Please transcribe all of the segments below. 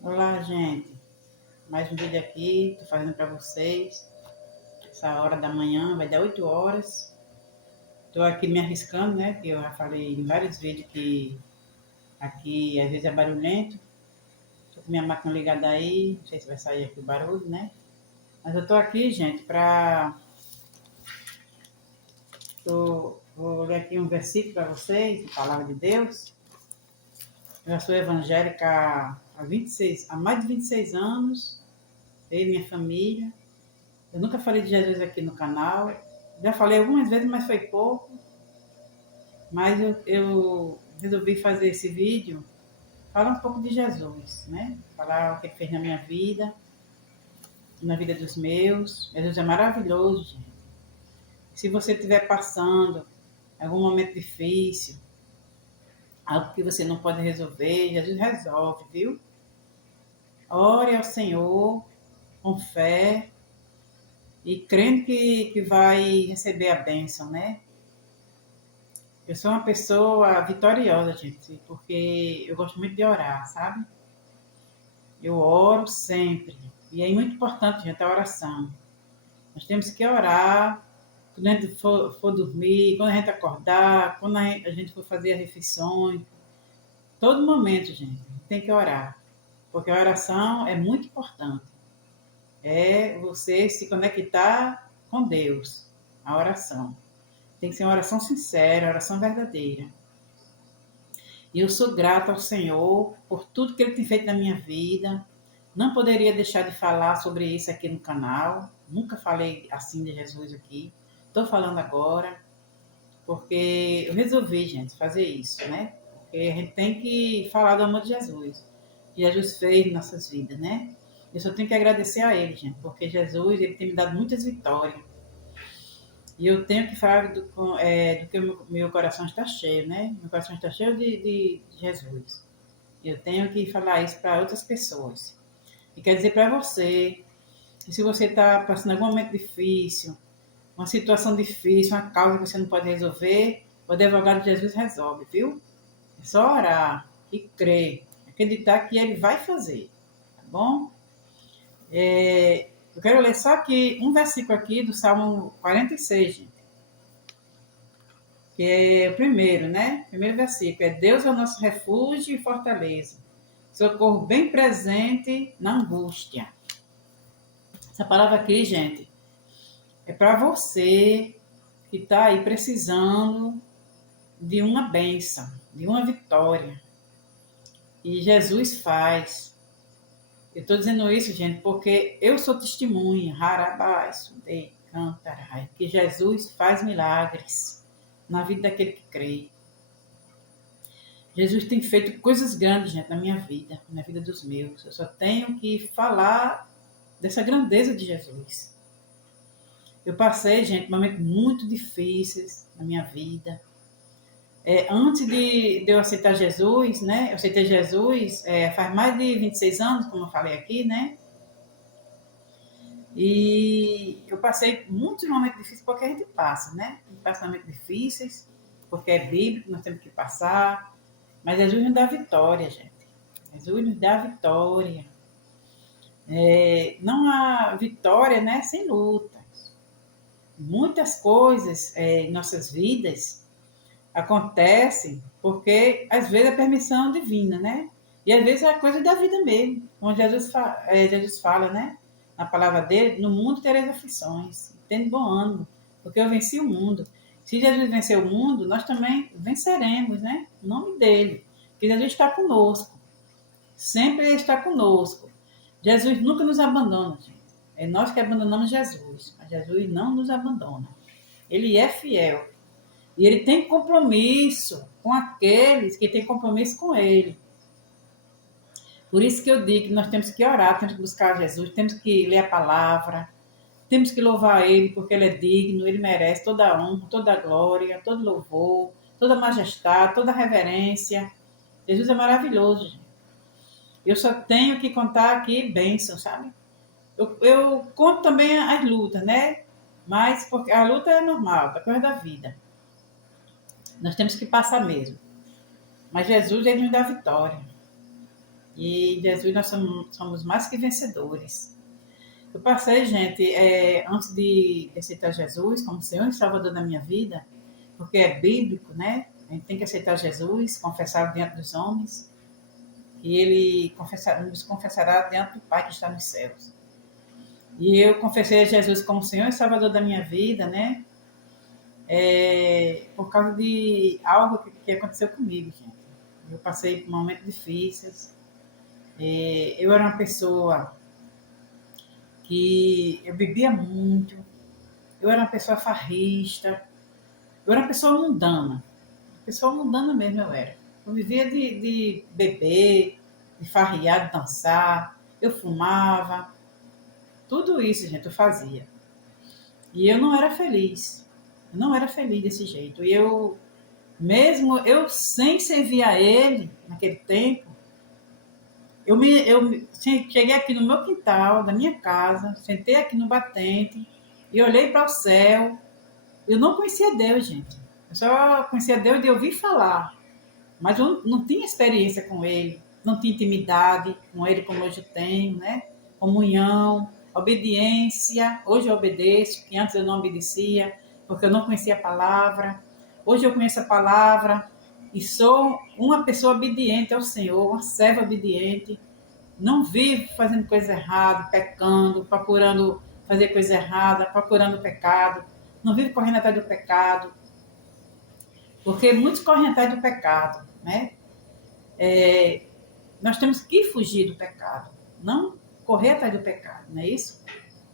Olá, gente. Mais um vídeo aqui, tô fazendo para vocês. Essa hora da manhã, vai dar 8 horas. Tô aqui me arriscando, né? Que eu já falei em vários vídeos que aqui às vezes é barulhento. Tô com minha máquina ligada aí, não sei se vai sair aqui o barulho, né? Mas eu tô aqui, gente, vou ler aqui um versículo para vocês, a palavra de Deus. Eu já sou evangélica há mais de 26 anos, eu e minha família. Eu nunca falei de Jesus aqui no canal. Já falei algumas vezes, mas foi pouco. Mas eu resolvi fazer esse vídeo, falar um pouco de Jesus, né? Falar o que ele fez na minha vida, na vida dos meus. Jesus é maravilhoso, gente. Se você estiver passando algum momento difícil, algo que você não pode resolver, Jesus resolve, viu? Ore ao Senhor com fé e crendo que vai receber a bênção, né? Eu sou uma pessoa vitoriosa, gente, porque eu gosto muito de orar, sabe? Eu oro sempre. E é muito importante, gente, a oração. Nós temos que orar quando a gente for dormir, quando a gente acordar, quando a gente for fazer as refeições. Todo momento, gente, tem que orar. Porque a oração é muito importante. É você se conectar com Deus. A oração. Tem que ser uma oração sincera, uma oração verdadeira. E eu sou grata ao Senhor por tudo que Ele tem feito na minha vida. Não poderia deixar de falar sobre isso aqui no canal. Nunca falei assim de Jesus aqui. Estou falando agora, porque eu resolvi, gente, fazer isso, né? Porque a gente tem que falar do amor de Jesus. Que Jesus fez em nossas vidas, né? Eu só tenho que agradecer a Ele, gente, porque Jesus, Ele tem me dado muitas vitórias. E eu tenho que falar do que o meu coração está cheio, né? Meu coração está cheio de Jesus. Eu tenho que falar isso para outras pessoas. E quer dizer para você que se você está passando algum momento difícil, uma situação difícil, uma causa que você não pode resolver, o advogado de Jesus resolve, viu? É só orar e crer, acreditar que ele vai fazer, tá bom? Eu quero ler só aqui um versículo aqui do Salmo 46, gente, que é o primeiro, né? Primeiro versículo é: Deus é o nosso refúgio e fortaleza, socorro bem presente na angústia. Essa palavra aqui, gente, é para você que está aí precisando de uma bênção, de uma vitória. E Jesus faz. Eu estou dizendo isso, gente, porque eu sou testemunha, harabás, de cantarai, que Jesus faz milagres na vida daquele que crê. Jesus tem feito coisas grandes, gente, na vida dos meus. Eu só tenho que falar dessa grandeza de Jesus. Eu passei, gente, momentos muito difíceis na minha vida. Antes de eu aceitar Jesus, né? Eu aceitei Jesus faz mais de 26 anos, como eu falei aqui, né? E eu passei muitos momentos difíceis, porque a gente passa, né? A gente passa momentos difíceis, porque é bíblico, nós temos que passar. Mas Jesus nos dá vitória, gente. Jesus nos dá vitória. Não há vitória, né? Sem luta. Muitas coisas em nossas vidas acontecem porque às vezes é permissão divina, né? E às vezes é coisa da vida mesmo. Como Jesus fala, né? Na palavra dele, no mundo tereis aflições. Tendo bom ânimo, porque eu venci o mundo. Se Jesus venceu o mundo, nós também venceremos, né? Em nome dele. Porque Jesus está conosco. Sempre ele está conosco. Jesus nunca nos abandona, gente. É nós que abandonamos Jesus. Mas Jesus não nos abandona. Ele é fiel. E ele tem compromisso com aqueles que têm compromisso com ele. Por isso que eu digo que nós temos que orar, temos que buscar Jesus, temos que ler a palavra, temos que louvar ele porque ele é digno, ele merece toda a honra, toda a glória, todo louvor, toda a majestade, toda a reverência. Jesus é maravilhoso, gente. Eu só tenho que contar aqui bênção, sabe? Eu conto também as lutas, né? Mas porque a luta é normal, é coisa da vida. Nós temos que passar mesmo. Mas Jesus, ele nos dá vitória. E em Jesus nós somos mais que vencedores. Eu passei, gente, antes de aceitar Jesus como Senhor e Salvador da minha vida, porque é bíblico, né? A gente tem que aceitar Jesus, confessar diante dos homens, e Ele nos confessará diante do Pai que está nos céus. E eu confessei a Jesus como Senhor e Salvador da minha vida, né? Por causa de algo que aconteceu comigo, gente. Eu passei por momentos difíceis. Eu era uma pessoa que eu bebia muito, eu era uma pessoa farrista, eu era uma pessoa mundana mesmo eu era. Eu vivia de beber, de farrear, de dançar, eu fumava, tudo isso, gente, eu fazia. E eu não era feliz, eu não era feliz desse jeito. E mesmo eu sem servir a ele naquele tempo, eu cheguei aqui no meu quintal, da minha casa, sentei aqui no batente e olhei para o céu. Eu não conhecia Deus, gente. Eu só conhecia Deus de ouvir falar. Mas eu não tinha experiência com Ele. Não tinha intimidade com Ele como hoje tenho, né? Comunhão, obediência. Hoje eu obedeço, que antes eu não obedecia, porque eu não conhecia a palavra. Hoje eu conheço a palavra e sou uma pessoa obediente ao Senhor, uma serva obediente. Não vivo fazendo coisa errada, pecando, procurando fazer coisa errada, procurando pecado. Não vivo correndo atrás do pecado, porque muitos correm atrás do pecado, né? Nós temos que fugir do pecado, não correr atrás do pecado, não é isso?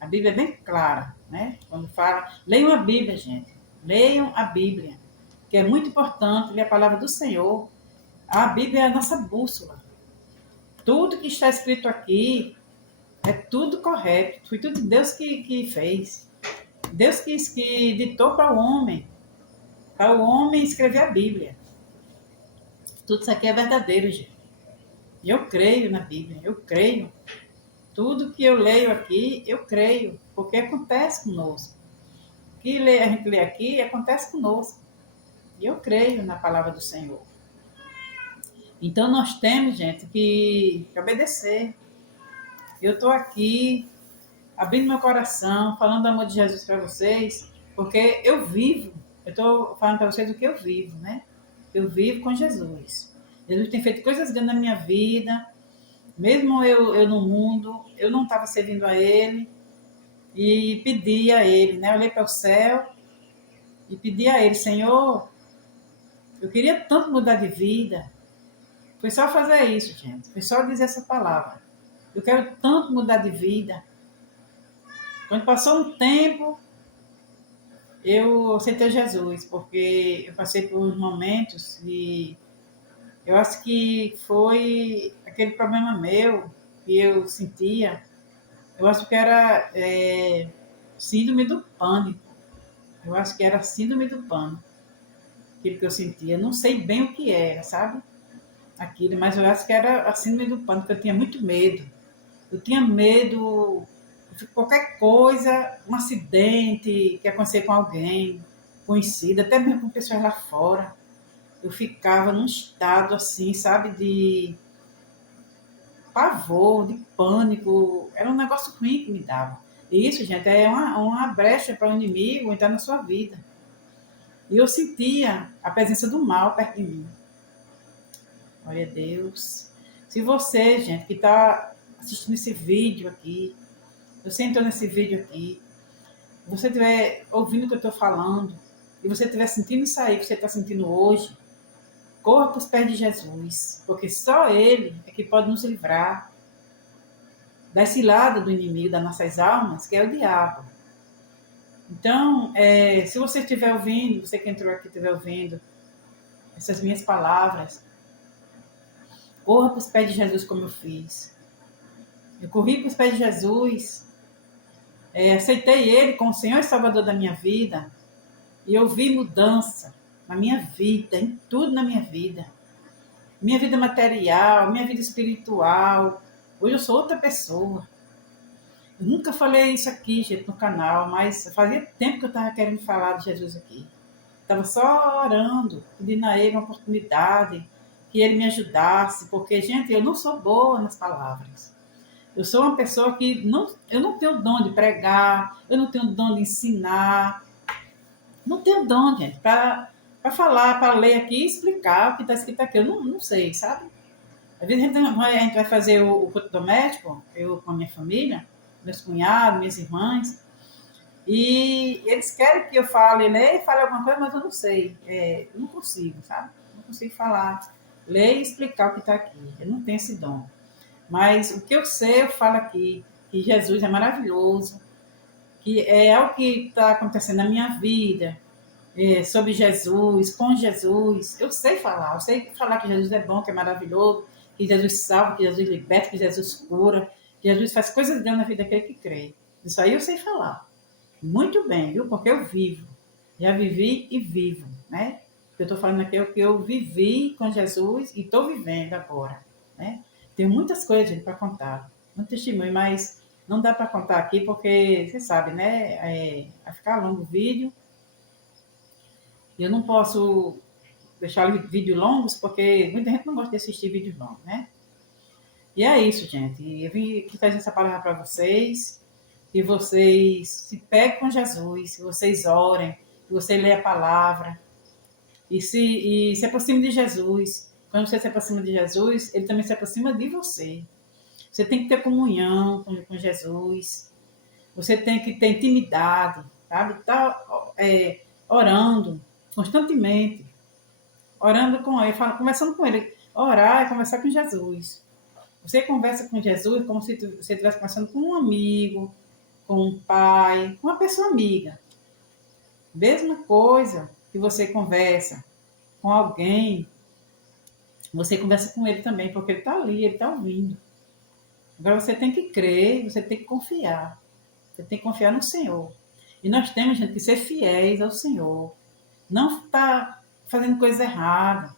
A Bíblia é bem clara, né? Quando fala, leiam a Bíblia, gente. Leiam a Bíblia, que é muito importante ler a palavra do Senhor. A Bíblia é a nossa bússola. Tudo que está escrito aqui é tudo correto. Foi tudo Deus que fez. Deus que ditou para o homem escrever a Bíblia. Tudo isso aqui é verdadeiro, gente. Eu creio na Bíblia, eu creio. Tudo que eu leio aqui, eu creio, porque acontece conosco. O que a gente lê aqui acontece conosco. E eu creio na palavra do Senhor. Então nós temos, gente, que obedecer. Eu estou aqui abrindo meu coração, falando do amor de Jesus para vocês, porque eu vivo. Eu estou falando para vocês o que eu vivo, né? Eu vivo com Jesus. Jesus tem feito coisas grandes na minha vida. Mesmo eu no mundo, eu não estava servindo a Ele e pedi a Ele, né? Eu olhei para o céu e pedi a Ele, Senhor, eu queria tanto mudar de vida. Foi só fazer isso, gente. Foi só dizer essa palavra. Eu quero tanto mudar de vida. Quando passou um tempo, eu aceitei Jesus, porque eu passei por uns momentos e eu acho que foi aquele problema meu que eu sentia. Eu acho que era síndrome do pânico. Eu acho que era síndrome do pânico. Aquilo que eu sentia. Eu não sei bem o que era, sabe? Aquilo, mas eu acho que era a síndrome do pânico. Eu tinha muito medo. Eu tinha medo de qualquer coisa, um acidente que acontecer com alguém conhecido, até mesmo com pessoas lá fora. Eu ficava num estado assim, sabe, de pavor, de pânico. Era um negócio ruim que me dava. E isso, gente, é uma brecha para o inimigo entrar na sua vida. E eu sentia a presença do mal perto de mim. Glória a Deus. Se você, gente, que está assistindo esse vídeo aqui, você entrou nesse vídeo aqui, você estiver ouvindo o que eu estou falando, e você estiver sentindo isso aí que você está sentindo hoje, corra para os pés de Jesus, porque só Ele é que pode nos livrar da cilada do inimigo das nossas almas, que é o diabo. Então, se você estiver ouvindo, você que entrou aqui estiver ouvindo essas minhas palavras, corra para os pés de Jesus como eu fiz. Eu corri para os pés de Jesus, aceitei Ele como Senhor e Salvador da minha vida, e eu vi mudança na minha vida, em tudo na minha vida. Minha vida material, minha vida espiritual. Hoje eu sou outra pessoa. Eu nunca falei isso aqui, gente, no canal, mas fazia tempo que eu estava querendo falar de Jesus aqui. Estava só orando, pedindo a Ele uma oportunidade, que ele me ajudasse, porque, gente, eu não sou boa nas palavras. Eu sou uma pessoa que eu não tenho dom de pregar, eu não tenho dom de ensinar, não tenho dom, gente, para falar, para ler aqui e explicar o que está escrito aqui. Eu não sei, sabe? Às vezes a gente vai fazer o culto doméstico, eu com a minha família, meus cunhados, minhas irmãs, e eles querem que eu fale, leia e fale alguma coisa, mas eu não sei. Eu não consigo, sabe? Não consigo falar, ler e explicar o que está aqui. Eu não tenho esse dom. Mas o que eu sei, eu falo aqui, que Jesus é maravilhoso, que é o que está acontecendo na minha vida, sobre Jesus, com Jesus. Eu sei falar que Jesus é bom, que é maravilhoso, que Jesus salva, que Jesus liberta, que Jesus cura, que Jesus faz coisas grandes na vida daquele que crê. Isso aí eu sei falar. Muito bem, viu? Porque eu vivo. Já vivi e vivo, né? O que eu estou falando aqui é o que eu vivi com Jesus e estou vivendo agora, né? Tem muitas coisas, gente, para contar. Muito testemunho, mas não dá para contar aqui porque, você sabe, né? Vai ficar longo o vídeo. E eu não posso deixar vídeos longos porque muita gente não gosta de assistir vídeos longos, né? E é isso, gente. Eu vim aqui trazer essa palavra para vocês. Que vocês se peguem com Jesus, que vocês orem, que você lê a palavra e se aproxime de Jesus. Quando você se aproxima de Jesus, ele também se aproxima de você. Você tem que ter comunhão com Jesus. Você tem que ter intimidade, sabe? Tá orando constantemente, orando com ele, conversando com ele. Orar é conversar com Jesus. Você conversa com Jesus como se você estivesse conversando com um amigo, com um pai, com uma pessoa amiga. Mesma coisa que você conversa com alguém, você conversa com ele também, porque ele está ali, ele está ouvindo. Agora você tem que crer, você tem que confiar. Você tem que confiar no Senhor. E nós temos, gente, que ser fiéis ao Senhor. Não estar fazendo coisa errada.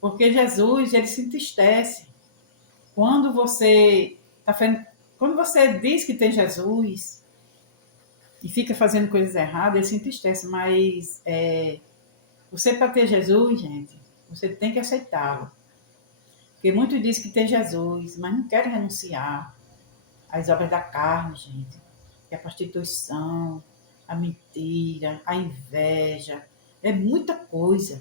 Porque Jesus, ele se entristece. Quando você está fazendo. Quando você diz que tem Jesus, e fica fazendo coisas erradas, ele se entristece, mas você para ter Jesus, gente, você tem que aceitá-lo. Porque muitos dizem que tem Jesus, mas não querem renunciar às obras da carne, gente. Que é a prostituição, a mentira, a inveja. É muita coisa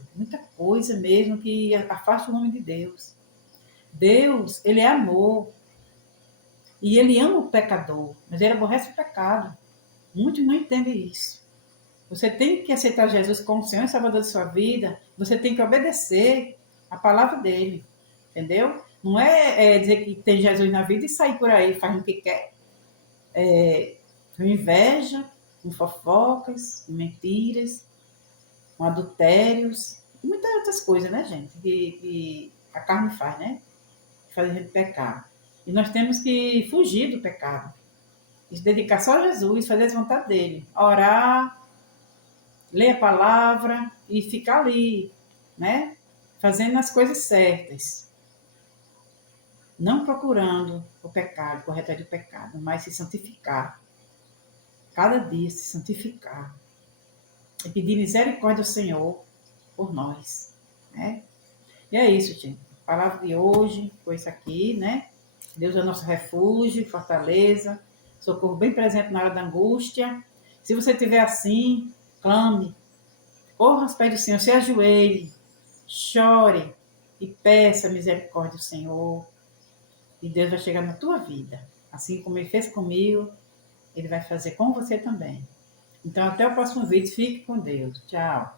mesmo que afasta o nome de Deus. Deus, ele é amor. E ele ama o pecador, mas ele aborrece o pecado. Muitos não entendem isso. Você tem que aceitar Jesus como Senhor e Salvador de sua vida. Você tem que obedecer a palavra dele. Entendeu? Não é dizer que tem Jesus na vida e sair por aí fazendo o que quer. Com inveja, com fofocas, com mentiras, com adultérios. Muitas outras coisas, né, gente? Que a carne faz, né? Que faz a gente pecar. E nós temos que fugir do pecado. E se dedicar só a Jesus, fazer as vontades dele. Orar, ler a palavra e ficar ali, né? Fazendo as coisas certas. Não procurando o pecado, correto do pecado, mas se santificar. Cada dia se santificar. E pedir misericórdia ao Senhor por nós, né? E é isso, gente. A palavra de hoje foi isso aqui, né? Deus é nosso refúgio, fortaleza, socorro bem presente na hora da angústia. Se você estiver assim, clame, corra aos pés do Senhor, se ajoelhe, chore e peça misericórdia ao Senhor. E Deus vai chegar na tua vida. Assim como Ele fez comigo, Ele vai fazer com você também. Então, até o próximo vídeo. Fique com Deus. Tchau.